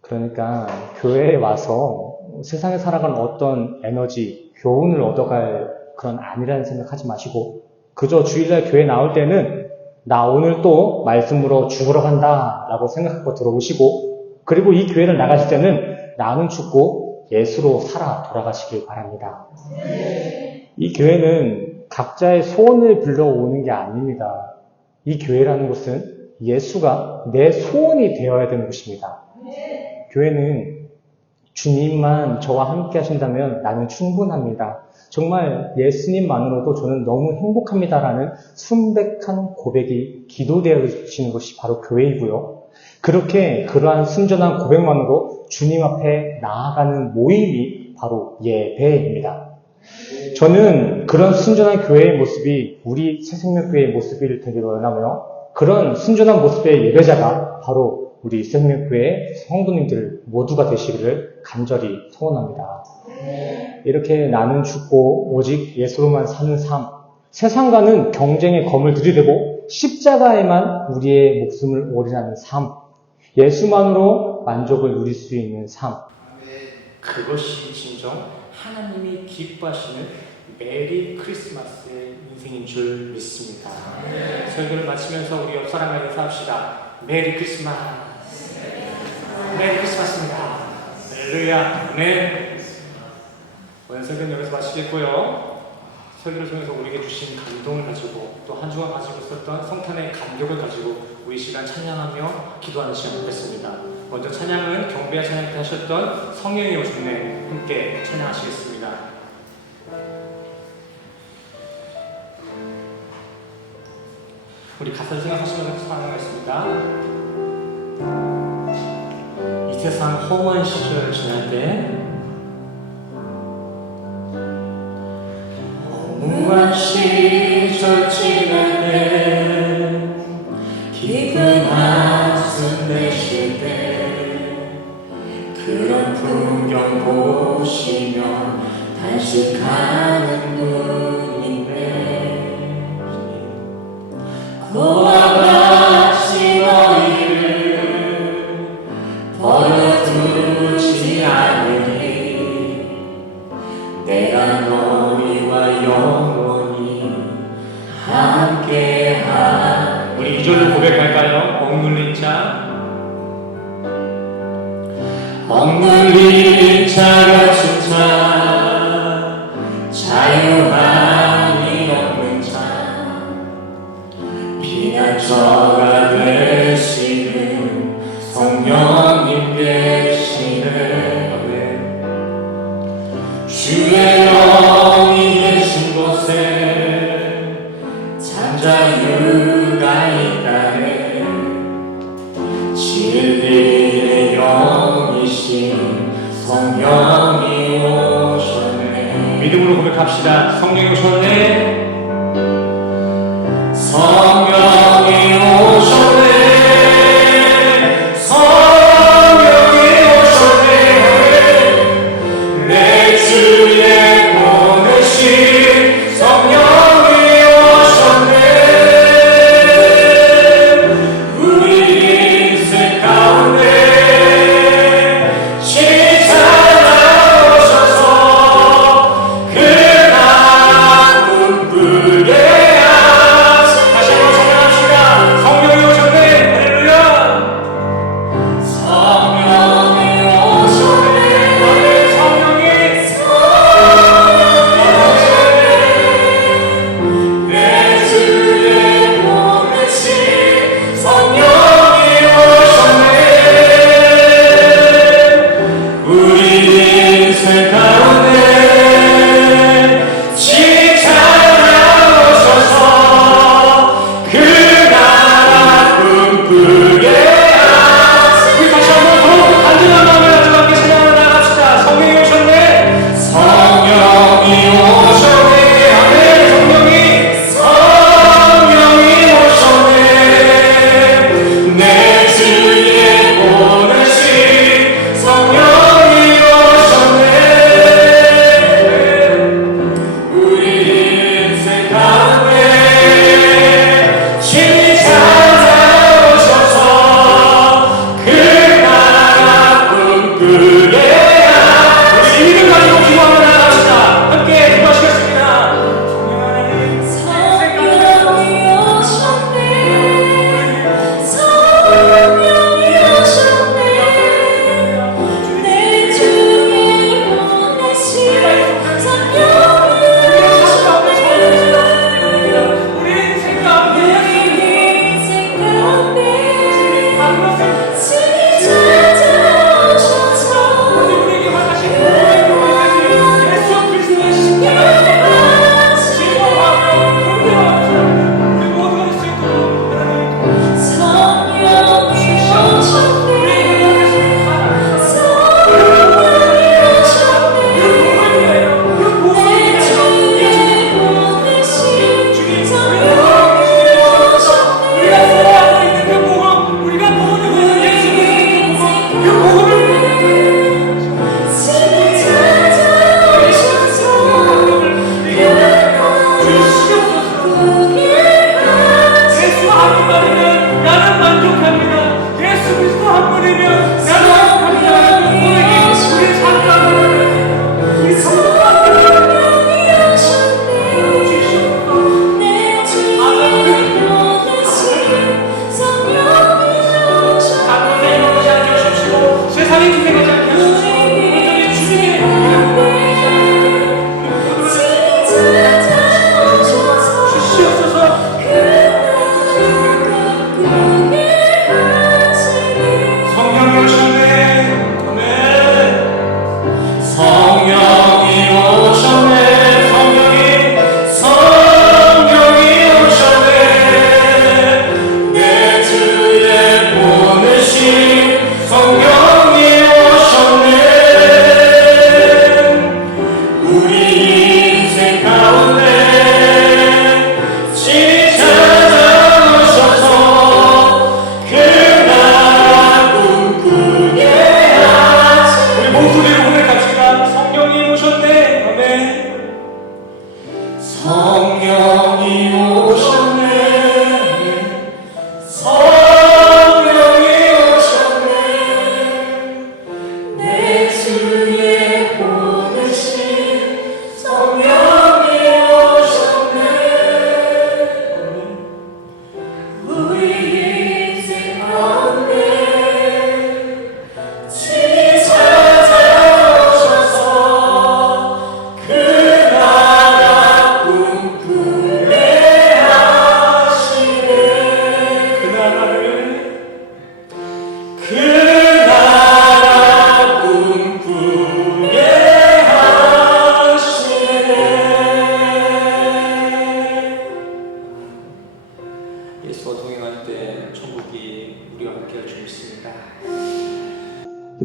그러니까 교회에 와서 세상에 살아가는 어떤 에너지, 교훈을 얻어갈 그런 안이라는 생각하지 마시고 그저 주일날 교회 나올 때는 나 오늘 또 말씀으로 죽으러 간다 라고 생각하고 들어오시고 그리고 이 교회를 나가실 때는 나는 죽고 예수로 살아 돌아가시길 바랍니다. 이 교회는 각자의 소원을 불러오는 게 아닙니다. 이 교회라는 곳은 예수가 내 소원이 되어야 되는 곳입니다. 교회는 주님만 저와 함께 하신다면 나는 충분합니다. 정말 예수님만으로도 저는 너무 행복합니다라는 순백한 고백이 기도되어지는 것이 바로 교회이고요. 그렇게 그러한 순전한 고백만으로 주님 앞에 나아가는 모임이 바로 예배입니다. 저는 그런 순전한 교회의 모습이 우리 새생명교회의 모습일 테기를 원하며 그런 순전한 모습의 예배자가 바로 우리 새생명교회 성도님들 모두가 되시기를 간절히 소원합니다. 이렇게 나는 죽고 오직 예수로만 사는 삶, 세상과는 경쟁의 검을 들이대고 십자가에만 우리의 목숨을 올인하는 삶, 예수만으로 만족을 누릴 수 있는 삶. 그것이 진정 하나님이 기뻐하시는 메리 크리스마스의 인생인 줄 믿습니다. 설교를 마치면서 우리 옆 사람과 인사합시다. 메리 크리스마스. 메리 크리스마스입니다. 할렐루야. 네. 오늘 설교는 여기서 마치겠고요. 설교를 통해서 우리에게 주신 감동을 가지고 또 한 주간 가지고 있었던 성탄의 감격을 가지고 우리 시간 찬양하며 기도하는 시간 되겠습니다. 먼저 찬양은 경배와 찬양 때 하셨던 성령이 오셨네 함께 찬양하시겠습니다. 우리 가사를 생각하시면서 찬양하겠습니다. 이 세상 허무한 시절을 지날 때 허무한 시절 지날 때 깊은 한숨 내쉴 때 그런 풍경 보시면 단식하는 눈인데 그와 같이 너희를 버려두지 않으리 내가 너희와 영원히 함께하리. 우리 2절로 고백할까요? 억눌린 자 억눌린 자 같은 자 자유만이 없는 자 피난처가 되시는 성령님 계시네 주의 영이 계신 곳에 잠자유가 있다네 진리의 영이신 성령이 오셨네. 믿음으로 고백합시다. 성령이 오셨네. 성령이 오셨네. 성령이 오셨네. 내 주에 보내신 성령이 오셨네. 우리 인생 가운데 찾아오셔서 그 나쁜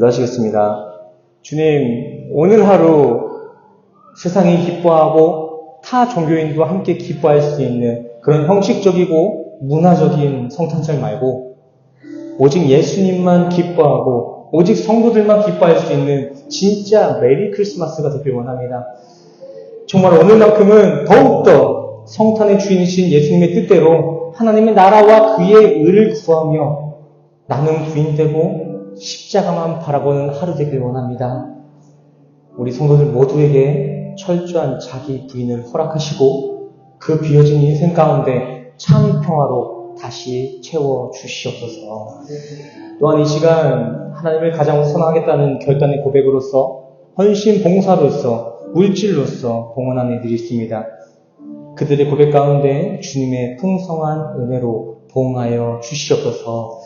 기도하시겠습니다. 주님, 오늘 하루 세상이 기뻐하고 타 종교인도 함께 기뻐할 수 있는 그런 형식적이고 문화적인 성탄절 말고 오직 예수님만 기뻐하고 오직 성도들만 기뻐할 수 있는 진짜 메리 크리스마스가 되길 원합니다. 정말 오늘만큼은 더욱더 성탄의 주인이신 예수님의 뜻대로 하나님의 나라와 그의 의를 구하며 나는 부인되고 십자가만 바라보는 하루 되길 원합니다. 우리 성도들 모두에게 철저한 자기 부인을 허락하시고 그 비어진 인생 가운데 참 평화로 다시 채워주시옵소서. 또한 이 시간 하나님을 가장 선하겠다는 결단의 고백으로서 헌신 봉사로서 물질로서 봉헌한 이들이 있습니다. 그들의 고백 가운데 주님의 풍성한 은혜로 보응하여 주시옵소서.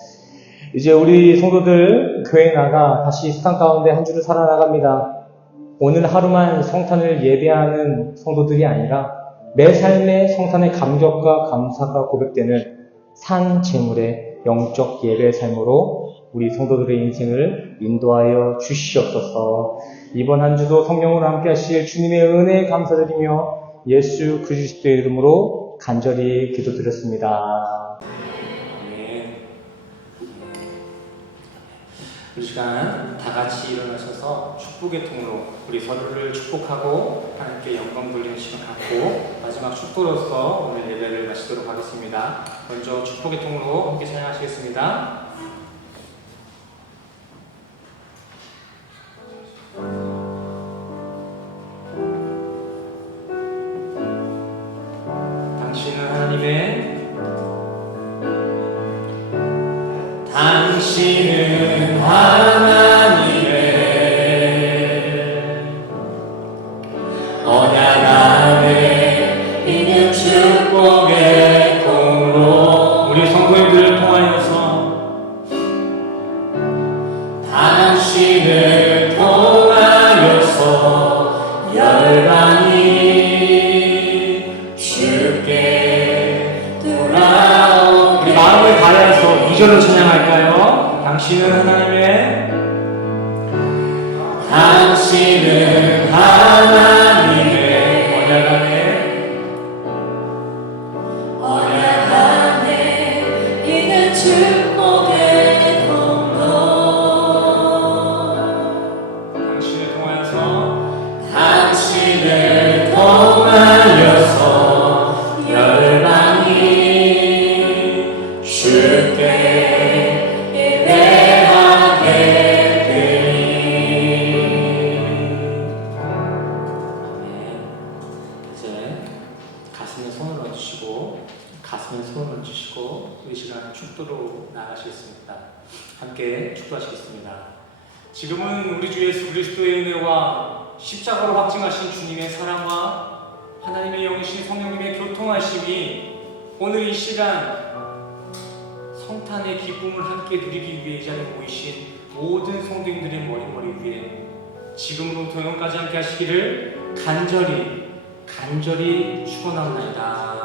이제 우리 성도들 교회에 나가 다시 세상 가운데 한 주를 살아나갑니다. 오늘 하루만 성탄을 예배하는 성도들이 아니라 매 삶의 성탄의 감격과 감사가 고백되는 산 제물의 영적 예배 삶으로 우리 성도들의 인생을 인도하여 주시옵소서. 이번 한 주도 성령으로 함께 하실 주님의 은혜에 감사드리며 예수 그리스도의 이름으로 간절히 기도드렸습니다. 이 시간 다 같이 일어나셔서 축복의 통로 우리 서로를 축복하고 하나님께 영광 돌리는 시간 갖고 마지막 축도로서 오늘 예배를 마치도록 하겠습니다. 먼저 축복의 통로 함께 찬양하시겠습니다. 당신은 하나님의 당신은 하나님의 언약 안에 있는 축복의 통로 우리 성도님들을 통하여서 당신을 통하여서 열방이 주께 돌아오 우리 마음을 다해서 2절로 찬양할까요? 당신은 하나님의 당신은 하나님의 언약 안에 있는 축복의 통로 당신을 통하여서 열방이 주께 예배하리 가슴에 손을 얹으시고 이 시간 축도로 나아가시겠습니다. 함께 축도하시겠습니다. 지금은 우리 주 예수 그리스도의 은혜와 십자가로 확증하신 주님의 사랑과 하나님의 영이신 성령님의 교통하심이 오늘 이 시간 성탄의 기쁨을 함께 누리기 위해 이 자리에 모이신 모든 성도님들의 머리 위에 지금으로부터 영원까지 함께 하시기를 간절히 축원하옵나이다.